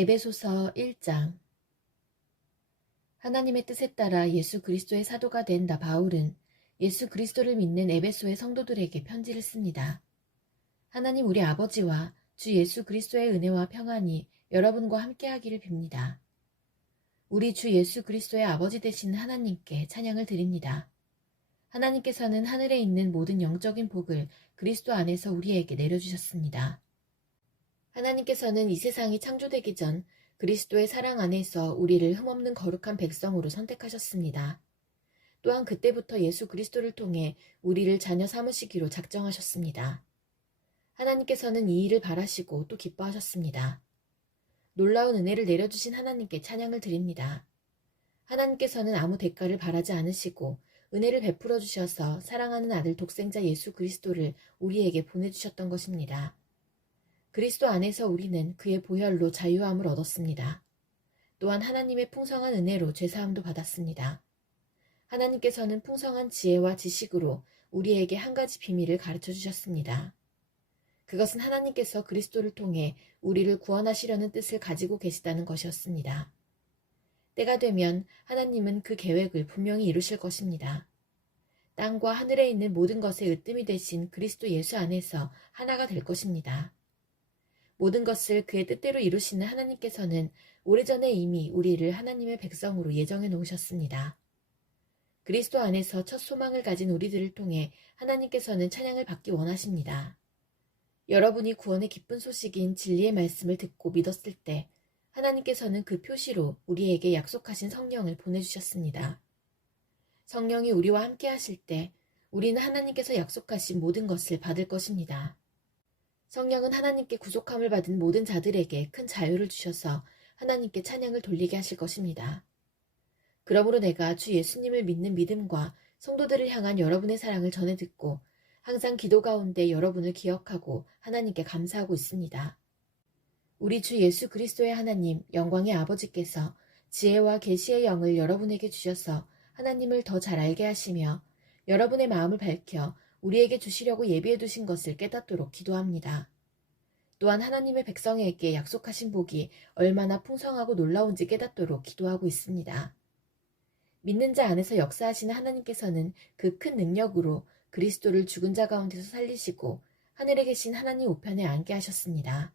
에베소서 1장. 하나님의 뜻에 따라 예수 그리스도의 사도가 된 나 바울은 예수 그리스도를 믿는 에베소의 성도들에게 편지를 씁니다. 하나님 우리 아버지와 주 예수 그리스도의 은혜와 평안이 여러분과 함께하기를 빕니다. 우리 주 예수 그리스도의 아버지 되신 하나님께 찬양을 드립니다. 하나님께서는 하늘에 있는 모든 영적인 복을 그리스도 안에서 우리에게 내려주셨습니다. 하나님께서는 이 세상이 창조되기 전 그리스도의 사랑 안에서 우리를 흠없는 거룩한 백성으로 선택하셨습니다. 또한 그때부터 예수 그리스도를 통해 우리를 자녀 삼으시기로 작정하셨습니다. 하나님께서는 이 일을 바라시고 또 기뻐하셨습니다. 놀라운 은혜를 내려주신 하나님께 찬양을 드립니다. 하나님께서는 아무 대가를 바라지 않으시고 은혜를 베풀어 주셔서 사랑하는 아들 독생자 예수 그리스도를 우리에게 보내주셨던 것입니다. 그리스도 안에서 우리는 그의 보혈로 자유함을 얻었습니다. 또한 하나님의 풍성한 은혜로 죄사함도 받았습니다. 하나님께서는 풍성한 지혜와 지식으로 우리에게 한 가지 비밀을 가르쳐 주셨습니다. 그것은 하나님께서 그리스도를 통해 우리를 구원하시려는 뜻을 가지고 계시다는 것이었습니다. 때가 되면 하나님은 그 계획을 분명히 이루실 것입니다. 땅과 하늘에 있는 모든 것의 으뜸이 되신 그리스도 예수 안에서 하나가 될 것입니다. 모든 것을 그의 뜻대로 이루시는 하나님께서는 오래전에 이미 우리를 하나님의 백성으로 예정해 놓으셨습니다. 그리스도 안에서 첫 소망을 가진 우리들을 통해 하나님께서는 찬양을 받기 원하십니다. 여러분이 구원의 기쁜 소식인 진리의 말씀을 듣고 믿었을 때 하나님께서는 그 표시로 우리에게 약속하신 성령을 보내주셨습니다. 성령이 우리와 함께 하실 때 우리는 하나님께서 약속하신 모든 것을 받을 것입니다. 성령은 하나님께 구속함을 받은 모든 자들에게 큰 자유를 주셔서 하나님께 찬양을 돌리게 하실 것입니다. 그러므로 내가 주 예수님을 믿는 믿음과 성도들을 향한 여러분의 사랑을 전해 듣고 항상 기도 가운데 여러분을 기억하고 하나님께 감사하고 있습니다. 우리 주 예수 그리스도의 하나님 영광의 아버지께서 지혜와 계시의 영을 여러분에게 주셔서 하나님을 더 잘 알게 하시며 여러분의 마음을 밝혀 우리에게 주시려고 예비해 두신 것을 깨닫도록 기도합니다. 또한 하나님의 백성에게 약속하신 복이 얼마나 풍성하고 놀라운지 깨닫도록 기도하고 있습니다. 믿는 자 안에서 역사하시는 하나님께서는 그 큰 능력으로 그리스도를 죽은 자 가운데서 살리시고 하늘에 계신 하나님 우편에 앉게 하셨습니다.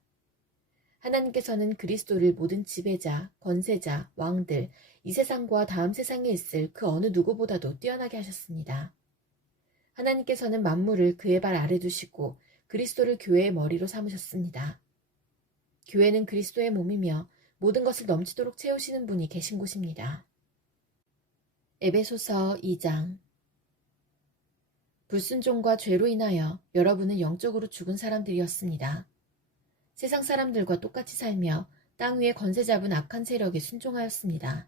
하나님께서는 그리스도를 모든 지배자, 권세자, 왕들, 이 세상과 다음 세상에 있을 그 어느 누구보다도 뛰어나게 하셨습니다. 하나님께서는 만물을 그의 발 아래 두시고 그리스도를 교회의 머리로 삼으셨습니다. 교회는 그리스도의 몸이며 모든 것을 넘치도록 채우시는 분이 계신 곳입니다. 에베소서 2장. 불순종과 죄로 인하여 여러분은 영적으로 죽은 사람들이었습니다. 세상 사람들과 똑같이 살며 땅 위에 권세 잡은 악한 세력에 순종하였습니다.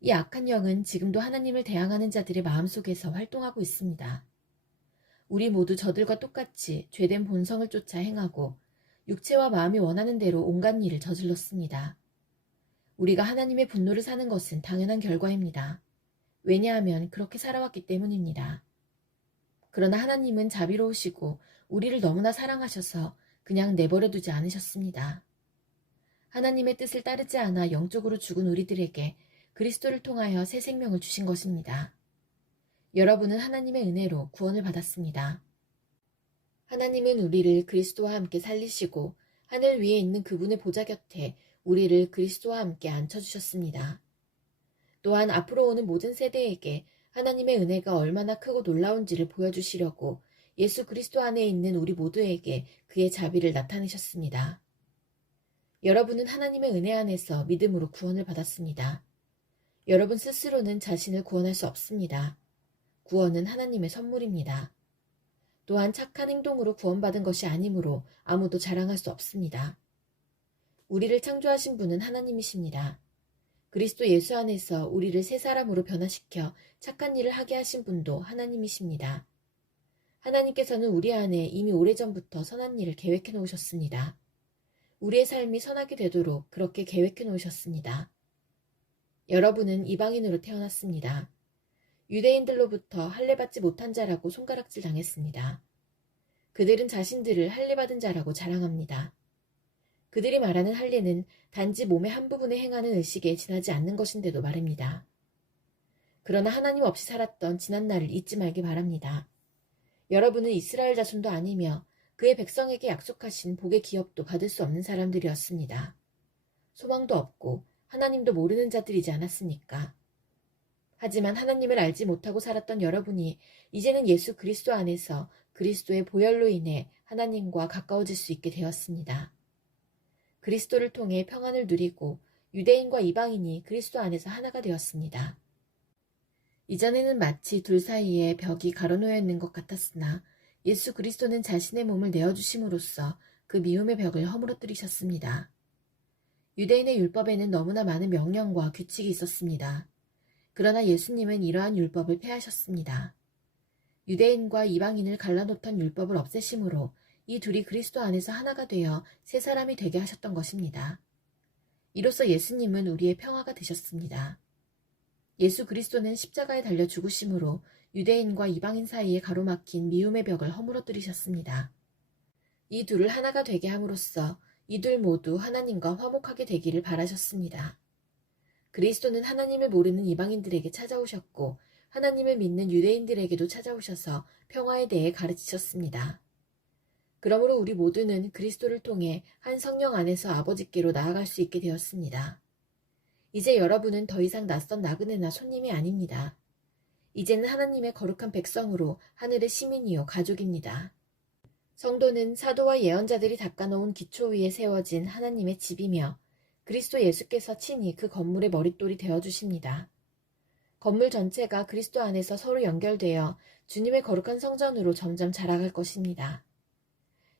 이 악한 영은 지금도 하나님을 대항하는 자들의 마음속에서 활동하고 있습니다. 우리 모두 저들과 똑같이 죄된 본성을 쫓아 행하고 육체와 마음이 원하는 대로 온갖 일을 저질렀습니다. 우리가 하나님의 분노를 사는 것은 당연한 결과입니다. 왜냐하면 그렇게 살아왔기 때문입니다. 그러나 하나님은 자비로우시고 우리를 너무나 사랑하셔서 그냥 내버려 두지 않으셨습니다. 하나님의 뜻을 따르지 않아 영적으로 죽은 우리들에게 그리스도를 통하여 새 생명을 주신 것입니다. 여러분은 하나님의 은혜로 구원을 받았습니다. 하나님은 우리를 그리스도와 함께 살리시고 하늘 위에 있는 그분의 보좌 곁에 우리를 그리스도와 함께 앉혀주셨습니다. 또한 앞으로 오는 모든 세대에게 하나님의 은혜가 얼마나 크고 놀라운지를 보여주시려고 예수 그리스도 안에 있는 우리 모두에게 그의 자비를 나타내셨습니다. 여러분은 하나님의 은혜 안에서 믿음으로 구원을 받았습니다. 여러분 스스로는 자신을 구원할 수 없습니다. 구원은 하나님의 선물입니다. 또한 착한 행동으로 구원받은 것이 아니므로 아무도 자랑할 수 없습니다. 우리를 창조하신 분은 하나님이십니다. 그리스도 예수 안에서 우리를 새 사람으로 변화시켜 착한 일을 하게 하신 분도 하나님이십니다. 하나님께서는 우리 안에 이미 오래전부터 선한 일을 계획해 놓으셨습니다. 우리의 삶이 선하게 되도록 그렇게 계획해 놓으셨습니다. 여러분은 이방인으로 태어났습니다. 유대인들로부터 할례받지 못한 자라고 손가락질 당했습니다. 그들은 자신들을 할례받은 자라고 자랑합니다. 그들이 말하는 할례는 단지 몸의 한 부분에 행하는 의식에 지나지 않는 것인데도 말입니다. 그러나 하나님 없이 살았던 지난날을 잊지 말기 바랍니다. 여러분은 이스라엘 자손도 아니며 그의 백성에게 약속하신 복의 기업도 받을 수 없는 사람들이었습니다. 소망도 없고 하나님도 모르는 자들이지 않았습니까? 하지만 하나님을 알지 못하고 살았던 여러분이 이제는 예수 그리스도 안에서 그리스도의 보혈로 인해 하나님과 가까워질 수 있게 되었습니다. 그리스도를 통해 평안을 누리고 유대인과 이방인이 그리스도 안에서 하나가 되었습니다. 이전에는 마치 둘 사이에 벽이 가로놓여 있는 것 같았으나 예수 그리스도는 자신의 몸을 내어주심으로써 그 미움의 벽을 허물어뜨리셨습니다. 유대인의 율법에는 너무나 많은 명령과 규칙이 있었습니다. 그러나 예수님은 이러한 율법을 폐하셨습니다. 유대인과 이방인을 갈라놓던 율법을 없애심으로 이 둘이 그리스도 안에서 하나가 되어 새 사람이 되게 하셨던 것입니다. 이로써 예수님은 우리의 평화가 되셨습니다. 예수 그리스도는 십자가에 달려 죽으심으로 유대인과 이방인 사이에 가로막힌 미움의 벽을 허물어뜨리셨습니다. 이 둘을 하나가 되게 함으로써 이 둘 모두 하나님과 화목하게 되기를 바라셨습니다. 그리스도는 하나님을 모르는 이방인들에게 찾아오셨고 하나님을 믿는 유대인들에게도 찾아오셔서 평화에 대해 가르치셨습니다. 그러므로 우리 모두는 그리스도를 통해 한 성령 안에서 아버지께로 나아갈 수 있게 되었습니다. 이제 여러분은 더 이상 낯선 나그네나 손님이 아닙니다. 이제는 하나님의 거룩한 백성으로 하늘의 시민이요 가족입니다. 성도는 사도와 예언자들이 닦아놓은 기초 위에 세워진 하나님의 집이며 그리스도 예수께서 친히 그 건물의 머릿돌이 되어주십니다. 건물 전체가 그리스도 안에서 서로 연결되어 주님의 거룩한 성전으로 점점 자라갈 것입니다.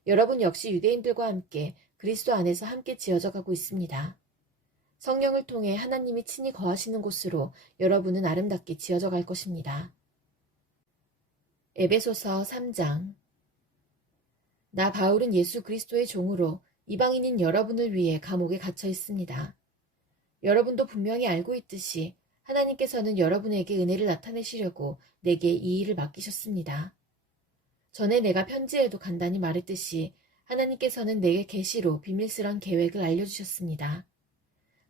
여러분 역시 유대인들과 함께 그리스도 안에서 함께 지어져 가고 있습니다. 성령을 통해 하나님이 친히 거하시는 곳으로 여러분은 아름답게 지어져 갈 것입니다. 에베소서 3장. 나 바울은 예수 그리스도의 종으로 이방인인 여러분을 위해 감옥에 갇혀 있습니다. 여러분도 분명히 알고 있듯이 하나님께서는 여러분에게 은혜를 나타내시려고 내게 이 일을 맡기셨습니다. 전에 내가 편지에도 간단히 말했듯이 하나님께서는 내게 계시로 비밀스런 계획을 알려주셨습니다.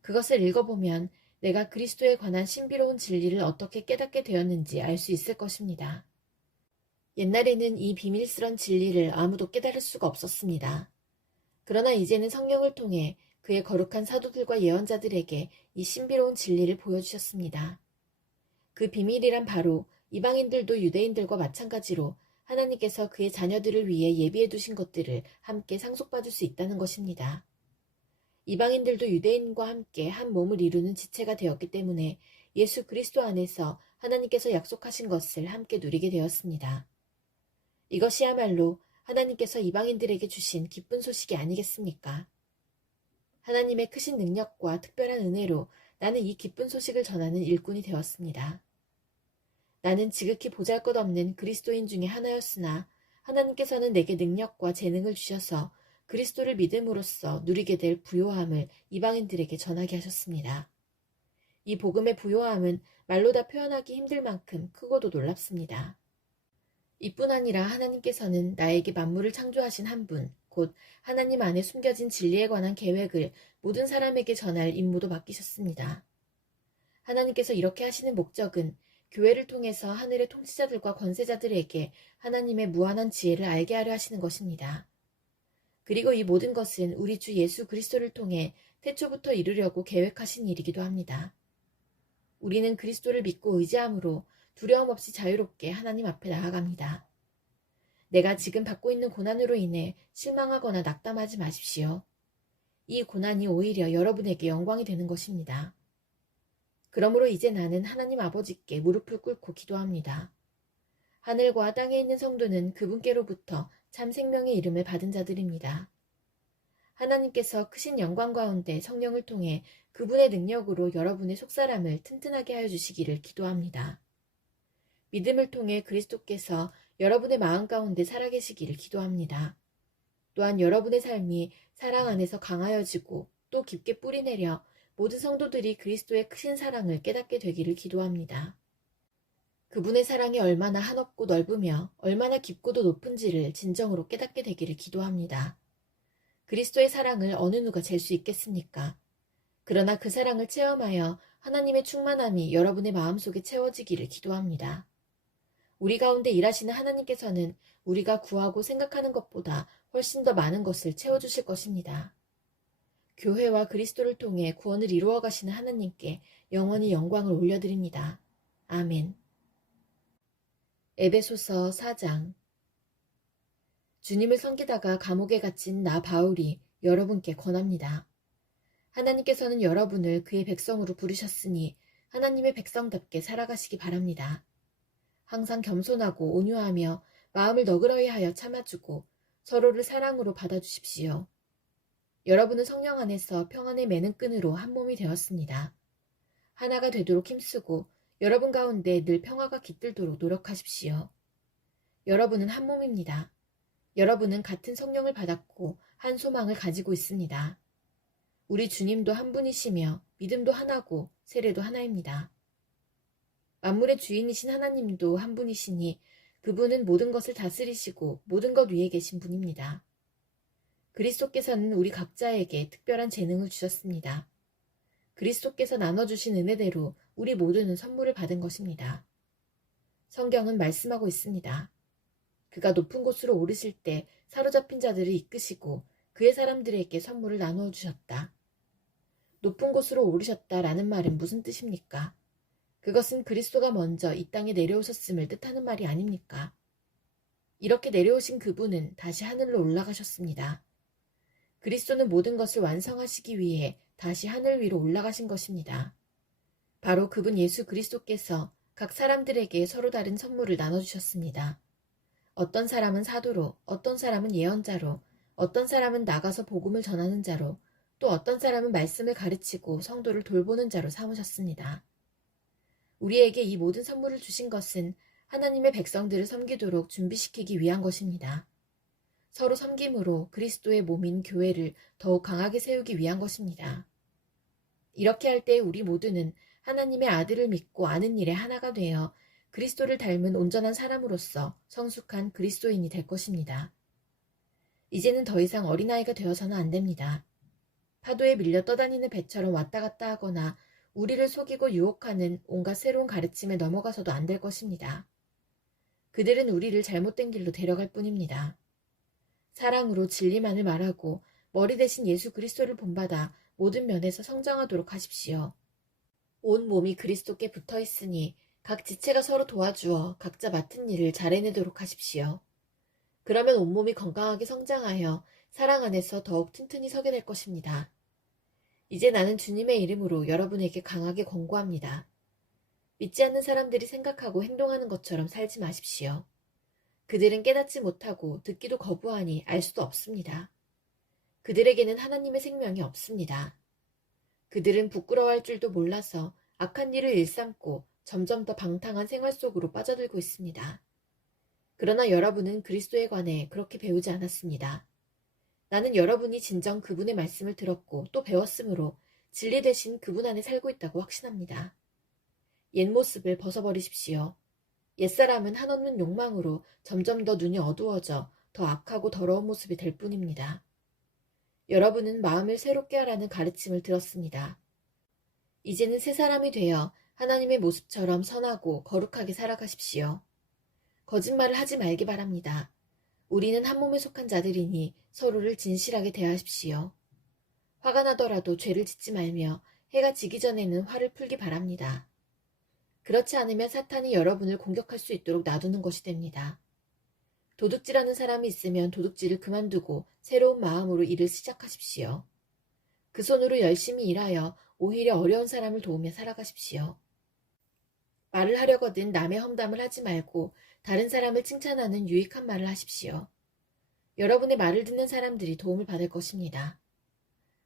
그것을 읽어보면 내가 그리스도에 관한 신비로운 진리를 어떻게 깨닫게 되었는지 알 수 있을 것입니다. 옛날에는 이 비밀스런 진리를 아무도 깨달을 수가 없었습니다. 그러나 이제는 성령을 통해 그의 거룩한 사도들과 예언자들에게 이 신비로운 진리를 보여주셨습니다. 그 비밀이란 바로 이방인들도 유대인들과 마찬가지로 하나님께서 그의 자녀들을 위해 예비해 두신 것들을 함께 상속받을 수 있다는 것입니다. 이방인들도 유대인과 함께 한 몸을 이루는 지체가 되었기 때문에 예수 그리스도 안에서 하나님께서 약속하신 것을 함께 누리게 되었습니다. 이것이야말로 하나님께서 이방인들에게 주신 기쁜 소식이 아니겠습니까? 하나님의 크신 능력과 특별한 은혜로 나는 이 기쁜 소식을 전하는 일꾼이 되었습니다. 나는 지극히 보잘것없는 그리스도인 중에 하나였으나 하나님께서는 내게 능력과 재능을 주셔서 그리스도를 믿음으로써 누리게 될 부요함을 이방인들에게 전하게 하셨습니다. 이 복음의 부요함은 말로 다 표현하기 힘들 만큼 크고도 놀랍습니다. 이뿐 아니라 하나님께서는 나에게 만물을 창조하신 한 분, 곧 하나님 안에 숨겨진 진리에 관한 계획을 모든 사람에게 전할 임무도 맡기셨습니다. 하나님께서 이렇게 하시는 목적은 교회를 통해서 하늘의 통치자들과 권세자들에게 하나님의 무한한 지혜를 알게 하려 하시는 것입니다. 그리고 이 모든 것은 우리 주 예수 그리스도를 통해 태초부터 이루려고 계획하신 일이기도 합니다. 우리는 그리스도를 믿고 의지함으로 두려움 없이 자유롭게 하나님 앞에 나아갑니다. 내가 지금 받고 있는 고난으로 인해 실망하거나 낙담하지 마십시오. 이 고난이 오히려 여러분에게 영광이 되는 것입니다. 그러므로 이제 나는 하나님 아버지께 무릎을 꿇고 기도합니다. 하늘과 땅에 있는 성도는 그분께로부터 참 생명의 이름을 받은 자들입니다. 하나님께서 크신 영광 가운데 성령을 통해 그분의 능력으로 여러분의 속사람을 튼튼하게 하여 주시기를 기도합니다. 믿음을 통해 그리스도께서 여러분의 마음 가운데 살아계시기를 기도합니다. 또한 여러분의 삶이 사랑 안에서 강하여지고 또 깊게 뿌리내려 모든 성도들이 그리스도의 크신 사랑을 깨닫게 되기를 기도합니다. 그분의 사랑이 얼마나 한없고 넓으며 얼마나 깊고도 높은지를 진정으로 깨닫게 되기를 기도합니다. 그리스도의 사랑을 어느 누가 잴 수 있겠습니까? 그러나 그 사랑을 체험하여 하나님의 충만함이 여러분의 마음속에 채워지기를 기도합니다. 우리 가운데 일하시는 하나님께서는 우리가 구하고 생각하는 것보다 훨씬 더 많은 것을 채워주실 것입니다. 교회와 그리스도를 통해 구원을 이루어 가시는 하나님께 영원히 영광을 올려드립니다. 아멘. 에베소서 4장. 주님을 섬기다가 감옥에 갇힌 나 바울이 여러분께 권합니다. 하나님께서는 여러분을 그의 백성으로 부르셨으니 하나님의 백성답게 살아가시기 바랍니다. 항상 겸손하고 온유하며 마음을 너그러이 하여 참아주고 서로를 사랑으로 받아주십시오. 여러분은 성령 안에서 평안의 매는 끈으로 한 몸이 되었습니다. 하나가 되도록 힘쓰고 여러분 가운데 늘 평화가 깃들도록 노력하십시오. 여러분은 한 몸입니다. 여러분은 같은 성령을 받았고 한 소망을 가지고 있습니다. 우리 주님도 한 분이시며 믿음도 하나고 세례도 하나입니다. 만물의 주인이신 하나님도 한 분이시니 그분은 모든 것을 다스리시고 모든 것 위에 계신 분입니다. 그리스도께서는 우리 각자에게 특별한 재능을 주셨습니다. 그리스도께서 나눠주신 은혜대로 우리 모두는 선물을 받은 것입니다. 성경은 말씀하고 있습니다. 그가 높은 곳으로 오르실 때 사로잡힌 자들을 이끄시고 그의 사람들에게 선물을 나누어 주셨다. 높은 곳으로 오르셨다라는 말은 무슨 뜻입니까? 그것은 그리스도가 먼저 이 땅에 내려오셨음을 뜻하는 말이 아닙니까? 이렇게 내려오신 그분은 다시 하늘로 올라가셨습니다. 그리스도는 모든 것을 완성하시기 위해 다시 하늘 위로 올라가신 것입니다. 바로 그분 예수 그리스도께서 각 사람들에게 서로 다른 선물을 나눠주셨습니다. 어떤 사람은 사도로, 어떤 사람은 예언자로, 어떤 사람은 나가서 복음을 전하는 자로, 또 어떤 사람은 말씀을 가르치고 성도를 돌보는 자로 삼으셨습니다. 우리에게 이 모든 선물을 주신 것은 하나님의 백성들을 섬기도록 준비시키기 위한 것입니다. 서로 섬김으로 그리스도의 몸인 교회를 더욱 강하게 세우기 위한 것입니다. 이렇게 할 때 우리 모두는 하나님의 아들을 믿고 아는 일에 하나가 되어 그리스도를 닮은 온전한 사람으로서 성숙한 그리스도인이 될 것입니다. 이제는 더 이상 어린아이가 되어서는 안 됩니다. 파도에 밀려 떠다니는 배처럼 왔다 갔다 하거나 우리를 속이고 유혹하는 온갖 새로운 가르침에 넘어가서도 안 될 것입니다. 그들은 우리를 잘못된 길로 데려갈 뿐입니다. 사랑으로 진리만을 말하고 머리 대신 예수 그리스도를 본받아 모든 면에서 성장하도록 하십시오. 온 몸이 그리스도께 붙어 있으니 각 지체가 서로 도와주어 각자 맡은 일을 잘 해내도록 하십시오. 그러면 온몸이 건강하게 성장하여 사랑 안에서 더욱 튼튼히 서게 될 것입니다. 이제 나는 주님의 이름으로 여러분에게 강하게 권고합니다. 믿지 않는 사람들이 생각하고 행동하는 것처럼 살지 마십시오. 그들은 깨닫지 못하고 듣기도 거부하니 알 수도 없습니다. 그들에게는 하나님의 생명이 없습니다. 그들은 부끄러워할 줄도 몰라서 악한 일을 일삼고 점점 더 방탕한 생활 속으로 빠져들고 있습니다. 그러나 여러분은 그리스도에 관해 그렇게 배우지 않았습니다. 나는 여러분이 진정 그분의 말씀을 들었고 또 배웠으므로 진리 대신 그분 안에 살고 있다고 확신합니다. 옛 모습을 벗어버리십시오. 옛사람은 한없는 욕망으로 점점 더 눈이 어두워져 더 악하고 더러운 모습이 될 뿐입니다. 여러분은 마음을 새롭게 하라는 가르침을 들었습니다. 이제는 새 사람이 되어 하나님의 모습처럼 선하고 거룩하게 살아가십시오. 거짓말을 하지 말기 바랍니다. 우리는 한 몸에 속한 자들이니 서로를 진실하게 대하십시오. 화가 나더라도 죄를 짓지 말며 해가 지기 전에는 화를 풀기 바랍니다. 그렇지 않으면 사탄이 여러분을 공격할 수 있도록 놔두는 것이 됩니다. 도둑질하는 사람이 있으면 도둑질을 그만두고 새로운 마음으로 일을 시작하십시오. 그 손으로 열심히 일하여 오히려 어려운 사람을 도우며 살아가십시오. 말을 하려거든 남의 험담을 하지 말고 다른 사람을 칭찬하는 유익한 말을 하십시오. 여러분의 말을 듣는 사람들이 도움을 받을 것입니다.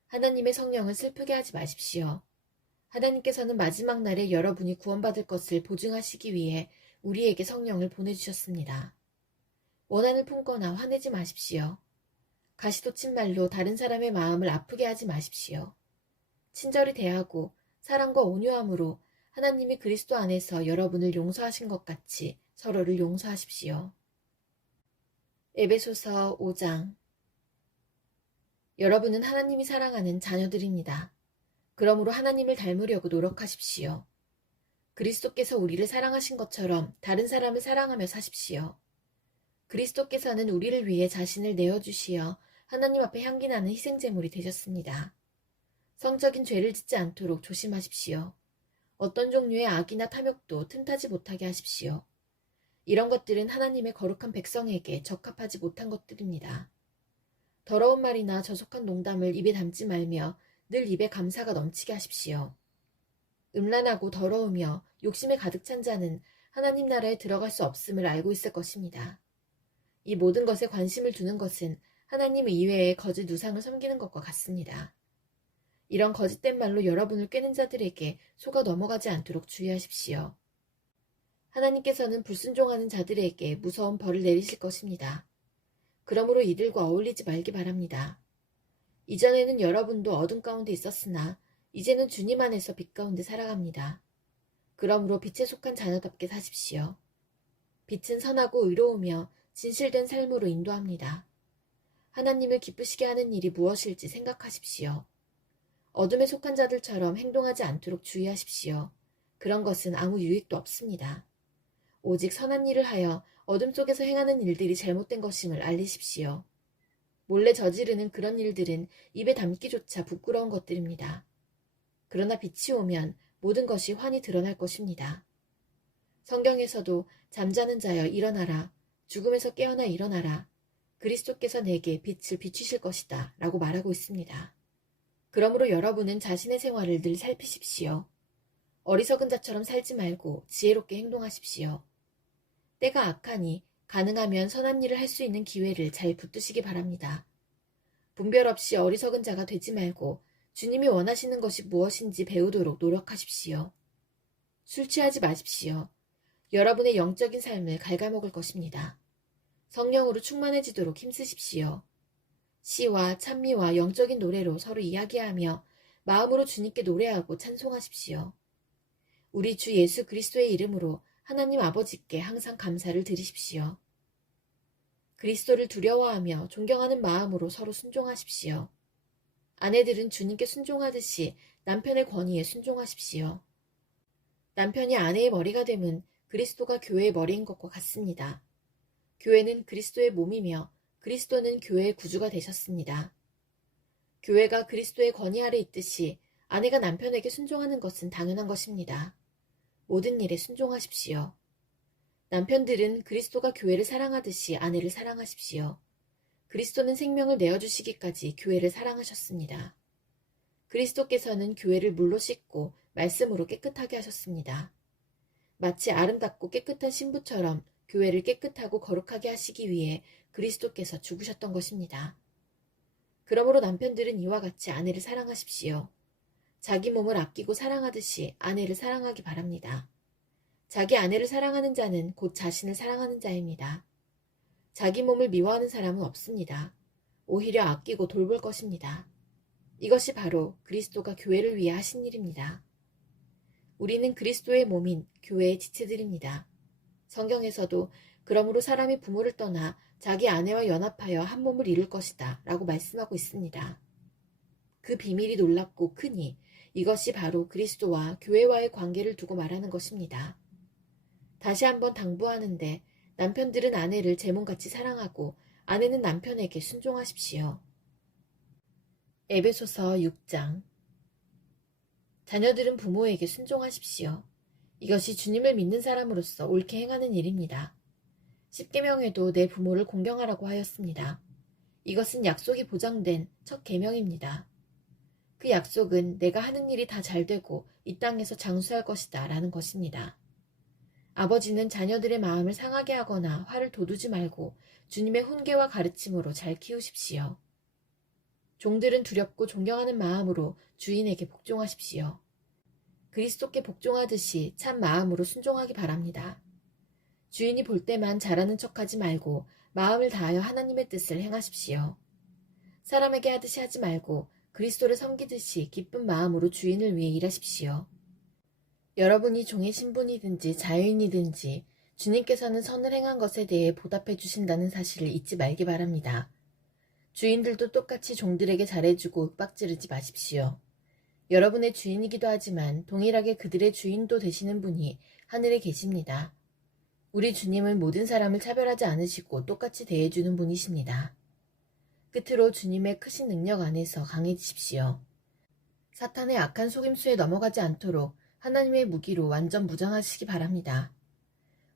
하나님의 성령을 슬프게 하지 마십시오. 하나님께서는 마지막 날에 여러분이 구원받을 것을 보증하시기 위해 우리에게 성령을 보내주셨습니다. 원한을 품거나 화내지 마십시오. 가시돋친 말로 다른 사람의 마음을 아프게 하지 마십시오. 친절히 대하고 사랑과 온유함으로 하나님이 그리스도 안에서 여러분을 용서하신 것 같이 서로를 용서하십시오. 에베소서 5장. 여러분은 하나님이 사랑하는 자녀들입니다. 그러므로 하나님을 닮으려고 노력하십시오. 그리스도께서 우리를 사랑하신 것처럼 다른 사람을 사랑하며 사십시오. 그리스도께서는 우리를 위해 자신을 내어주시어 하나님 앞에 향기나는 희생제물이 되셨습니다. 성적인 죄를 짓지 않도록 조심하십시오. 어떤 종류의 악이나 탐욕도 틈타지 못하게 하십시오. 이런 것들은 하나님의 거룩한 백성에게 적합하지 못한 것들입니다. 더러운 말이나 저속한 농담을 입에 담지 말며 늘 입에 감사가 넘치게 하십시오. 음란하고 더러우며 욕심에 가득 찬 자는 하나님 나라에 들어갈 수 없음을 알고 있을 것입니다. 이 모든 것에 관심을 두는 것은 하나님 이외의 거짓 우상을 섬기는 것과 같습니다. 이런 거짓된 말로 여러분을 꿰는 자들에게 속아 넘어가지 않도록 주의하십시오. 하나님께서는 불순종하는 자들에게 무서운 벌을 내리실 것입니다. 그러므로 이들과 어울리지 말기 바랍니다. 이전에는 여러분도 어둠 가운데 있었으나 이제는 주님 안에서 빛 가운데 살아갑니다. 그러므로 빛에 속한 자녀답게 사십시오. 빛은 선하고 의로우며 진실된 삶으로 인도합니다. 하나님을 기쁘시게 하는 일이 무엇일지 생각하십시오. 어둠에 속한 자들처럼 행동하지 않도록 주의하십시오. 그런 것은 아무 유익도 없습니다. 오직 선한 일을 하여 어둠 속에서 행하는 일들이 잘못된 것임을 알리십시오. 몰래 저지르는 그런 일들은 입에 담기조차 부끄러운 것들입니다. 그러나 빛이 오면 모든 것이 환히 드러날 것입니다. 성경에서도 잠자는 자여 일어나라, 죽음에서 깨어나 일어나라, 그리스도께서 내게 빛을 비추실 것이다 라고 말하고 있습니다. 그러므로 여러분은 자신의 생활을 늘 살피십시오. 어리석은 자처럼 살지 말고 지혜롭게 행동하십시오. 때가 악하니 가능하면 선한 일을 할 수 있는 기회를 잘 붙드시기 바랍니다. 분별 없이 어리석은 자가 되지 말고 주님이 원하시는 것이 무엇인지 배우도록 노력하십시오. 술 취하지 마십시오. 여러분의 영적인 삶을 갉아먹을 것입니다. 성령으로 충만해지도록 힘쓰십시오. 시와 찬미와 영적인 노래로 서로 이야기하며 마음으로 주님께 노래하고 찬송하십시오. 우리 주 예수 그리스도의 이름으로 하나님 아버지께 항상 감사를 드리십시오. 그리스도를 두려워하며 존경하는 마음으로 서로 순종하십시오. 아내들은 주님께 순종하듯이 남편의 권위에 순종하십시오. 남편이 아내의 머리가 됨은 그리스도가 교회의 머리인 것과 같습니다. 교회는 그리스도의 몸이며 그리스도는 교회의 구주가 되셨습니다. 교회가 그리스도의 권위 아래 있듯이 아내가 남편에게 순종하는 것은 당연한 것입니다. 모든 일에 순종하십시오. 남편들은 그리스도가 교회를 사랑하듯이 아내를 사랑하십시오. 그리스도는 생명을 내어주시기까지 교회를 사랑하셨습니다. 그리스도께서는 교회를 물로 씻고 말씀으로 깨끗하게 하셨습니다. 마치 아름답고 깨끗한 신부처럼 교회를 깨끗하고 거룩하게 하시기 위해 그리스도께서 죽으셨던 것입니다. 그러므로 남편들은 이와 같이 아내를 사랑하십시오. 자기 몸을 아끼고 사랑하듯이 아내를 사랑하기 바랍니다. 자기 아내를 사랑하는 자는 곧 자신을 사랑하는 자입니다. 자기 몸을 미워하는 사람은 없습니다. 오히려 아끼고 돌볼 것입니다. 이것이 바로 그리스도가 교회를 위해 하신 일입니다. 우리는 그리스도의 몸인 교회의 지체들입니다. 성경에서도 그러므로 사람이 부모를 떠나 자기 아내와 연합하여 한 몸을 이룰 것이다 라고 말씀하고 있습니다. 그 비밀이 놀랍고 크니 이것이 바로 그리스도와 교회와의 관계를 두고 말하는 것입니다. 다시 한번 당부하는데 남편들은 아내를 제 몸같이 사랑하고 아내는 남편에게 순종하십시오. 에베소서 6장. 자녀들은 부모에게 순종하십시오. 이것이 주님을 믿는 사람으로서 옳게 행하는 일입니다. 십계명에도 내 부모를 공경하라고 하였습니다. 이것은 약속이 보장된 첫 계명입니다. 그 약속은 내가 하는 일이 다 잘되고 이 땅에서 장수할 것이다 라는 것입니다. 아버지는 자녀들의 마음을 상하게 하거나 화를 돋우지 말고 주님의 훈계와 가르침으로 잘 키우십시오. 종들은 두렵고 존경하는 마음으로 주인에게 복종하십시오. 그리스도께 복종하듯이 참 마음으로 순종하기 바랍니다. 주인이 볼 때만 잘하는 척하지 말고 마음을 다하여 하나님의 뜻을 행하십시오. 사람에게 하듯이 하지 말고 그리스도를 섬기듯이 기쁜 마음으로 주인을 위해 일하십시오. 여러분이 종의 신분이든지 자유인이든지 주님께서는 선을 행한 것에 대해 보답해 주신다는 사실을 잊지 말기 바랍니다. 주인들도 똑같이 종들에게 잘해주고 윽박지르지 마십시오. 여러분의 주인이기도 하지만 동일하게 그들의 주인도 되시는 분이 하늘에 계십니다. 우리 주님은 모든 사람을 차별하지 않으시고 똑같이 대해주는 분이십니다. 끝으로 주님의 크신 능력 안에서 강해지십시오. 사탄의 악한 속임수에 넘어가지 않도록 하나님의 무기로 완전 무장하시기 바랍니다.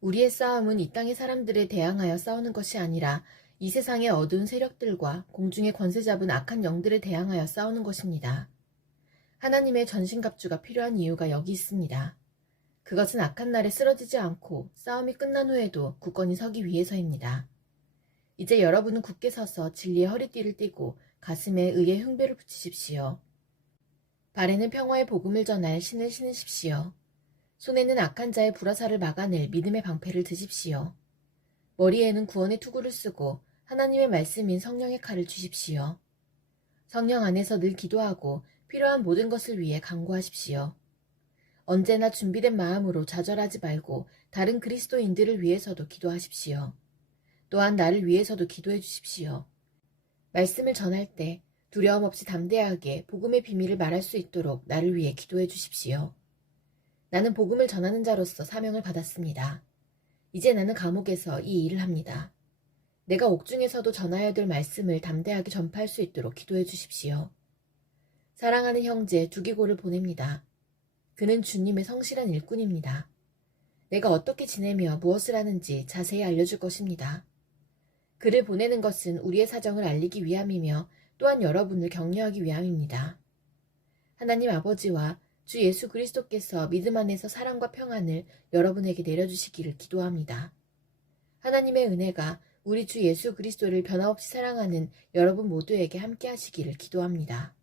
우리의 싸움은 이 땅의 사람들에 대항하여 싸우는 것이 아니라 이 세상의 어두운 세력들과 공중의 권세 잡은 악한 영들에 대항하여 싸우는 것입니다. 하나님의 전신갑주가 필요한 이유가 여기 있습니다. 그것은 악한 날에 쓰러지지 않고 싸움이 끝난 후에도 굳건히 서기 위해서입니다. 이제 여러분은 굳게 서서 진리의 허리띠를 띠고 가슴에 의의 흉배를 붙이십시오. 발에는 평화의 복음을 전할 신을 신으십시오. 손에는 악한 자의 불화살을 막아낼 믿음의 방패를 드십시오. 머리에는 구원의 투구를 쓰고 하나님의 말씀인 성령의 칼을 쥐십시오. 성령 안에서 늘 기도하고 필요한 모든 것을 위해 간구하십시오. 언제나 준비된 마음으로 좌절하지 말고 다른 그리스도인들을 위해서도 기도하십시오. 또한 나를 위해서도 기도해 주십시오. 말씀을 전할 때 두려움 없이 담대하게 복음의 비밀을 말할 수 있도록 나를 위해 기도해 주십시오. 나는 복음을 전하는 자로서 사명을 받았습니다. 이제 나는 감옥에서 이 일을 합니다. 내가 옥중에서도 전하여야 될 말씀을 담대하게 전파할 수 있도록 기도해 주십시오. 사랑하는 형제 두기고를 보냅니다. 그는 주님의 성실한 일꾼입니다. 내가 어떻게 지내며 무엇을 하는지 자세히 알려줄 것입니다. 그를 보내는 것은 우리의 사정을 알리기 위함이며 또한 여러분을 격려하기 위함입니다. 하나님 아버지와 주 예수 그리스도께서 믿음 안에서 사랑과 평안을 여러분에게 내려주시기를 기도합니다. 하나님의 은혜가 우리 주 예수 그리스도를 변함없이 사랑하는 여러분 모두에게 함께 하시기를 기도합니다.